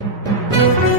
Thank you.